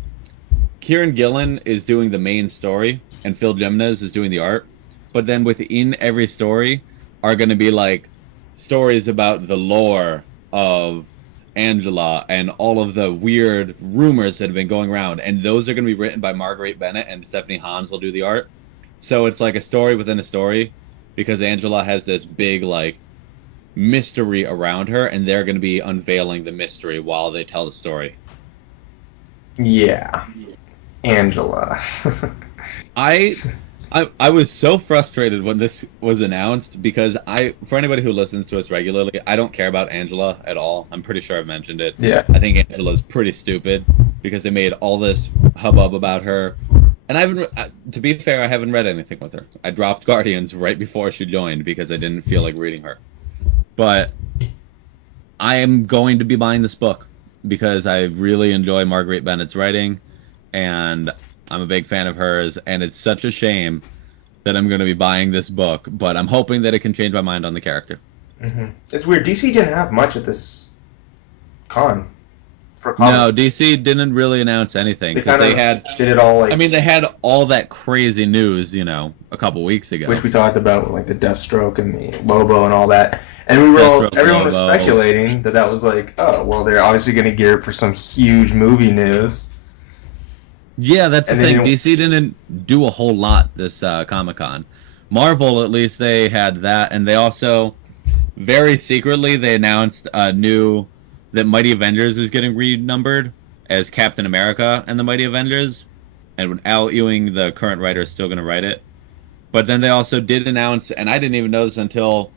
Kieran Gillen is doing the main story, and Phil Jimenez is doing the art, but then within every story are going to be, like, stories about the lore of Angela and all of the weird rumors that have been going around. And those are going to be written by Marguerite Bennett, and Stephanie Hans will do the art. So it's like a story within a story, because Angela has this big, like, mystery around her, and they're going to be unveiling the mystery while they tell the story. Yeah. Angela. I was so frustrated when this was announced, because for anybody who listens to us regularly, I don't care about Angela at all. I'm pretty sure I've mentioned it. Yeah. I think Angela's pretty stupid because they made all this hubbub about her. And to be fair, I haven't read anything with her. I dropped Guardians right before she joined because I didn't feel like reading her. But I am going to be buying this book because I really enjoy Marguerite Bennett's writing, and I'm a big fan of hers, and it's such a shame that I'm going to be buying this book, but I'm hoping that it can change my mind on the character. Mm-hmm. It's weird. DC didn't have much at this con for comics. No, DC didn't really announce anything. They did it all like... I mean, they had all that crazy news, a couple weeks ago. Which we talked about, like the Deathstroke and the Lobo and all that. And everyone was speculating that was like, oh, well, they're obviously going to gear up for some huge movie news. Yeah, that's the thing. DC didn't do a whole lot this Comic-Con. Marvel, at least, they had that, and they also, very secretly, they announced that Mighty Avengers is getting renumbered as Captain America and the Mighty Avengers, and Al Ewing, the current writer, is still going to write it. But then they also did announce, and I didn't even know this until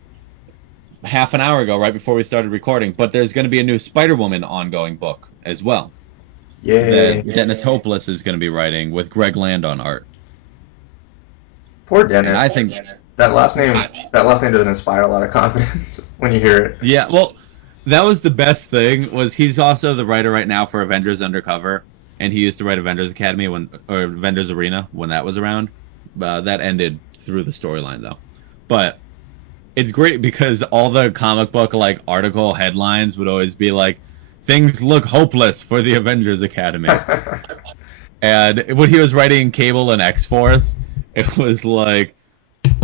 half an hour ago, right before we started recording, but there's going to be a new Spider-Woman ongoing book as well. Yay. That Dennis Hopeless is going to be writing with Greg Land on art. Poor Dennis. And I think that last name doesn't inspire a lot of confidence when you hear it. Yeah, well, that was the best thing, was he's also the writer right now for Avengers Undercover, and he used to write Avengers Academy or Avengers Arena when that was around. That ended through the storyline though. But it's great because all the comic book like article headlines would always be like, things look hopeless for the Avengers Academy. And when he was writing Cable and X-Force, it was like,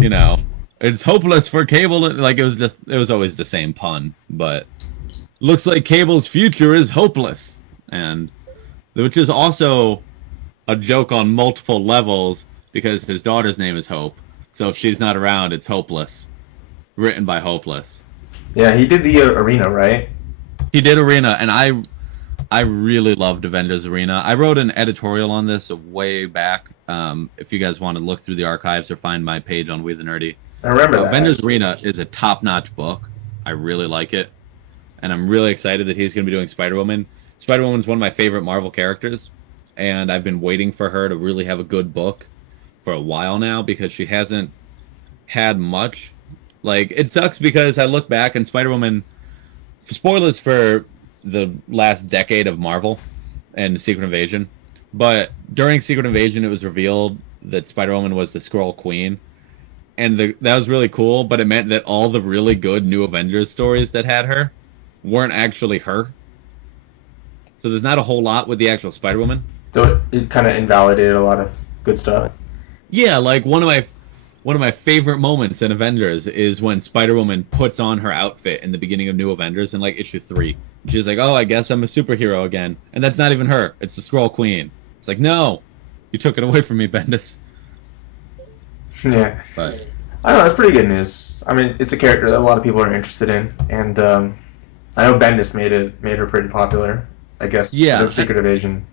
it's hopeless for Cable. Like, it was always the same pun, but looks like Cable's future is hopeless. And which is also a joke on multiple levels because his daughter's name is Hope. So if she's not around, it's Hopeless. Written by Hopeless. Yeah, he did the Arena, right? He did Arena, and I really loved Avengers Arena. I wrote an editorial on this way back. If you guys want to look through the archives or find my page on We the Nerdy. I remember that. Avengers Arena is a top-notch book. I really like it. And I'm really excited that he's going to be doing Spider-Woman. Spider-Woman's one of my favorite Marvel characters, and I've been waiting for her to really have a good book for a while now because she hasn't had much. Like, it sucks because I look back and Spider-Woman... Spoilers for the last decade of Marvel and Secret Invasion, but during Secret Invasion it was revealed that Spider-Woman was the Skrull Queen, and that was really cool, but it meant that all the really good New Avengers stories that had her weren't actually her. So there's not a whole lot with the actual Spider-Woman. So it kind of invalidated a lot of good stuff. Yeah, like one of my favorite moments in Avengers is when Spider-Woman puts on her outfit in the beginning of New Avengers in, like, issue 3. She's like, oh, I guess I'm a superhero again. And that's not even her. It's the Skrull Queen. It's like, no! You took it away from me, Bendis. Yeah. But I don't know, that's pretty good news. I mean, it's a character that a lot of people are interested in. And I know Bendis made her pretty popular, I guess, with Secret Invasion.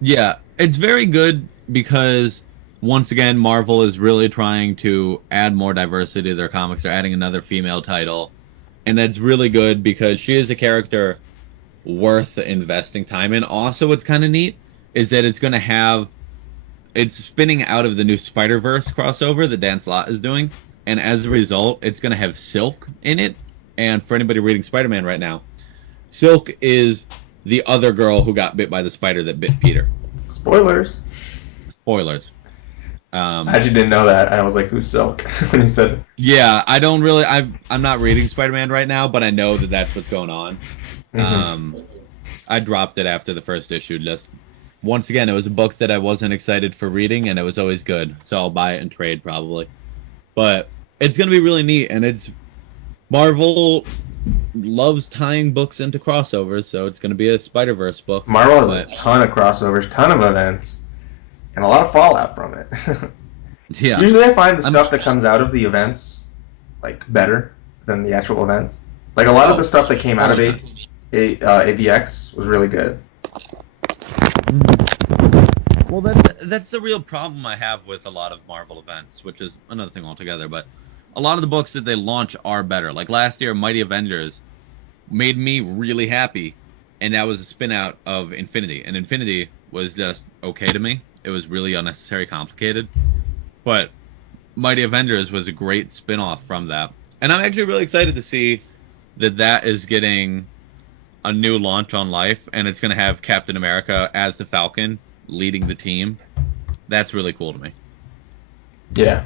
Yeah, it's very good because... Once again, Marvel is really trying to add more diversity to their comics. They're adding another female title. And that's really good because she is a character worth investing time in. Also, what's kind of neat is that it's going to have... It's spinning out of the new Spider-Verse crossover that Dan Slott is doing. And as a result, it's going to have Silk in it. And for anybody reading Spider-Man right now, Silk is the other girl who got bit by the spider that bit Peter. Spoilers. I actually didn't know that. I was like, who's Silk? When he said it. Yeah, I don't really... I'm not reading Spider-Man right now, but I know that that's what's going on. Mm-hmm. I dropped it after the first issue. Just once again, it was a book that I wasn't excited for reading, and it was always good. So I'll buy it and trade, probably. But it's going to be really neat, and it's... Marvel loves tying books into crossovers, so it's going to be a Spider-Verse book. Marvel has a ton of crossovers, ton of events, and a lot of fallout from it. Yeah. Usually I find the stuff that comes out of the events like better than the actual events. Like a lot of the stuff that came out of AVX was really good. Well, that's the real problem I have with a lot of Marvel events, which is another thing altogether. But a lot of the books that they launch are better. Like last year, Mighty Avengers made me really happy, and that was a spin out of Infinity. And Infinity was just okay to me. It was really unnecessary, complicated. But Mighty Avengers was a great spin-off from that. And I'm actually really excited to see that is getting a new launch on Life, and it's going to have Captain America as the Falcon leading the team. That's really cool to me. Yeah.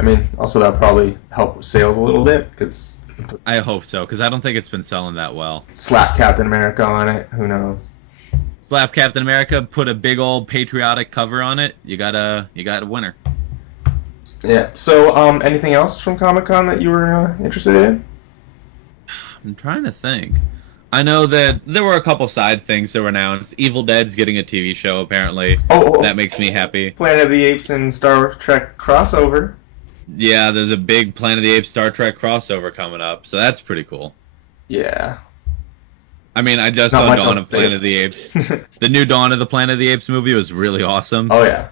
I mean, also that'll probably help sales a little bit, because... I hope so, because I don't think it's been selling that well. Slap Captain America on it, who knows? Slap Captain America, put a big old patriotic cover on it, you got a winner. Yeah, so anything else from Comic-Con that you were interested in? I'm trying to think. I know that there were a couple side things that were announced. Evil Dead's getting a TV show, apparently. Oh. That makes me happy. Planet of the Apes and Star Trek crossover. Yeah, there's a big Planet of the Apes Star Trek crossover coming up, so that's pretty cool. Yeah. I mean, I just saw Dawn of Planet of the Apes. The new Dawn of the Planet of the Apes movie was really awesome. Oh, yeah.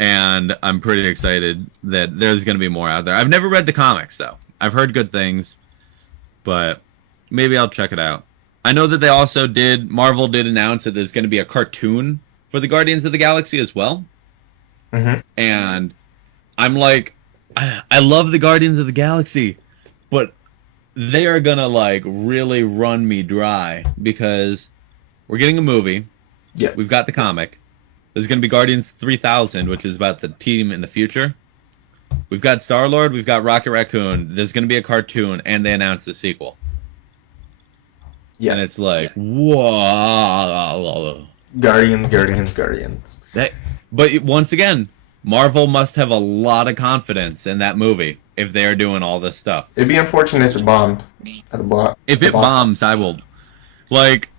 And I'm pretty excited that there's going to be more out there. I've never read the comics, though. I've heard good things, but maybe I'll check it out. I know that they also Marvel did announce that there's going to be a cartoon for the Guardians of the Galaxy as well. Mm-hmm. And I'm like, I love the Guardians of the Galaxy, but they are going to like really run me dry because we're getting a movie. Yeah. We've got the comic. There's going to be Guardians 3000, which is about the team in the future. We've got Star-Lord, we've got Rocket Raccoon. There's going to be a cartoon, and they announced a sequel. Yeah. And it's like, whoa. Guardians. But once again, Marvel must have a lot of confidence in that movie if they're doing all this stuff. It'd be unfortunate if it bombed. If it bombs, I will. Like,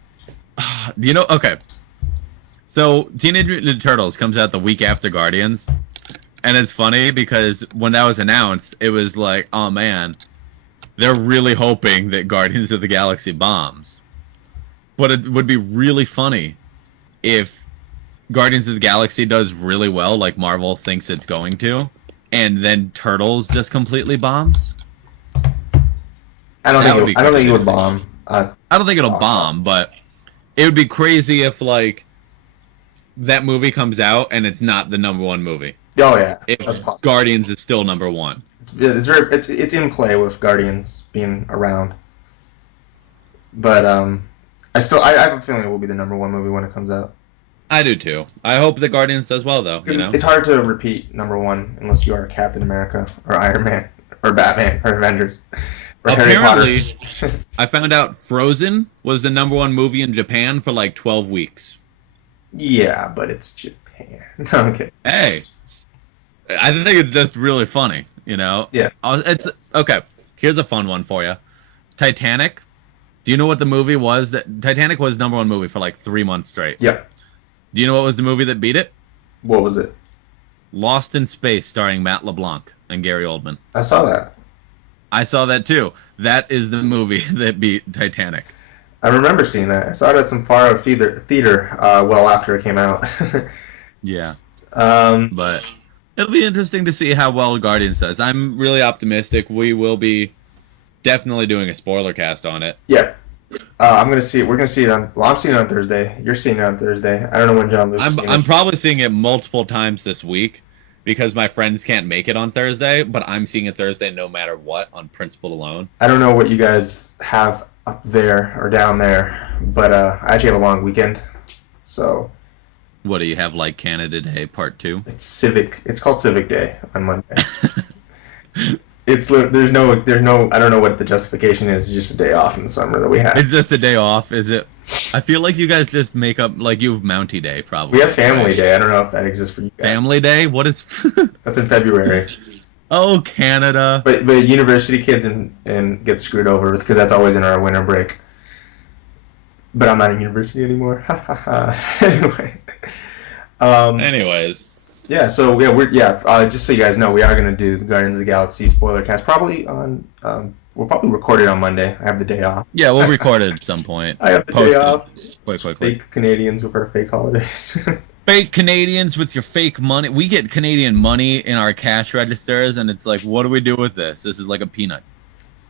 you know, okay. So, Teenage Mutant Ninja Turtles comes out the week after Guardians. And it's funny because when that was announced, it was like, oh man, they're really hoping that Guardians of the Galaxy bombs. But it would be really funny if Guardians of the Galaxy does really well, like Marvel thinks it's going to, and then Turtles just completely bombs. I don't think it would bomb. I don't think it'll bomb, but it would be crazy if like that movie comes out and it's not the #1 movie. Oh yeah, that's possible. Guardians is still #1. It's in play with Guardians being around, but I have a feeling it will be the #1 movie when it comes out. I do too. I hope that Guardians does well though. You know? It's hard to repeat #1 unless you are Captain America or Iron Man or Batman or Avengers. Or apparently, Harry Potter. I found out Frozen was the #1 movie in Japan for like 12 weeks. Yeah, but it's Japan. No, I'm kidding. Hey, I think it's just really funny, you know? Yeah. It's okay. Here's a fun one for you. Titanic. Do you know what the movie was? Titanic was #1 movie for like 3 months straight. Yep. Do you know what was the movie that beat it? What was it? Lost in Space, starring Matt LeBlanc and Gary Oldman. I saw that. I saw that too. That is the movie that beat Titanic. I remember seeing that. I saw it at some far-out theater well after it came out. Yeah. But it'll be interesting to see how well Guardians does. I'm really optimistic. We will be definitely doing a spoiler cast on it. Yeah. I'm gonna see it. We're gonna see it on. Well, I'm seeing it on Thursday. You're seeing it on Thursday. I don't know when John Luke's seeing it. I'm probably seeing it multiple times this week because my friends can't make it on Thursday. But I'm seeing it Thursday no matter what on principle alone. I don't know what you guys have up there or down there, but I actually have a long weekend. So. What do you have, like Canada Day Part 2? It's called Civic Day on Monday. There's no I don't know what the justification is. It's just a day off in the summer that we have. It's just a day off, is it? I feel like you guys just make up, like you have Mountie Day probably. We have Family Day. I don't know if that exists for you guys. Family Day? What is? That's in February. Oh, Canada. But university kids and get screwed over because that's always in our winter break. But I'm not in university anymore. Ha ha ha. Anyway. Anyways. Yeah, so just so you guys know, we are gonna do the Guardians of the Galaxy spoiler cast probably on. We'll probably record it on Monday. I have the day off. Yeah, we'll record it at some point. I have the day off. Quick. Fake Canadians with our fake holidays. Fake Canadians with your fake money. We get Canadian money in our cash registers, and it's like, what do we do with this? This is like a peanut.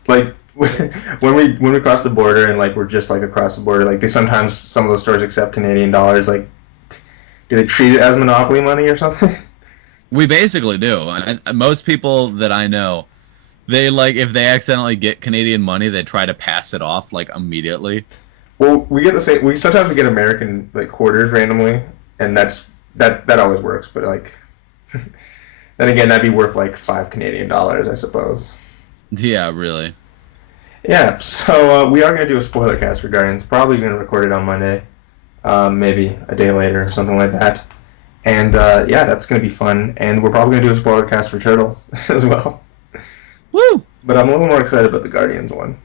Like when we cross the border and like we're just like across the border, like sometimes some of those stores accept Canadian dollars. Like, do they treat it as monopoly money or something? We basically do. And most people that I know, they like if they accidentally get Canadian money, they try to pass it off like immediately. Well, we get the same. We sometimes get American like quarters randomly, and that always works. But like, then again, that'd be worth like $5 Canadian, I suppose. Yeah, really. Yeah. So we are gonna do a spoiler cast for Guardians. Probably gonna record it on Monday, maybe a day later or something like that. And that's gonna be fun. And we're probably gonna do a spoiler cast for Turtles as well. Woo! But I'm a little more excited about the Guardians one.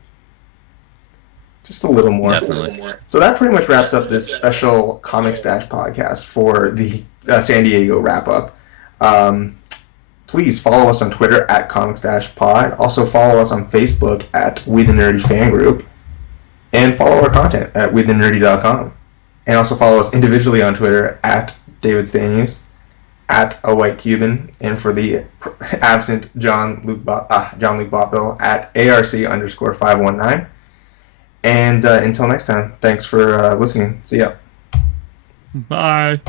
Just a little more. Definitely. So that pretty much wraps up this special Comic Stash podcast for the San Diego wrap-up. Please follow us on Twitter at Comic Stash Pod. Also follow us on Facebook at We The Nerdy Fan Group. And follow our content at WeTheNerdy.com. And also follow us individually on Twitter at David Stanius, at A White Cuban, and for the absent John Luke Botville at ARC_519. And until next time, thanks for listening. See ya. Bye.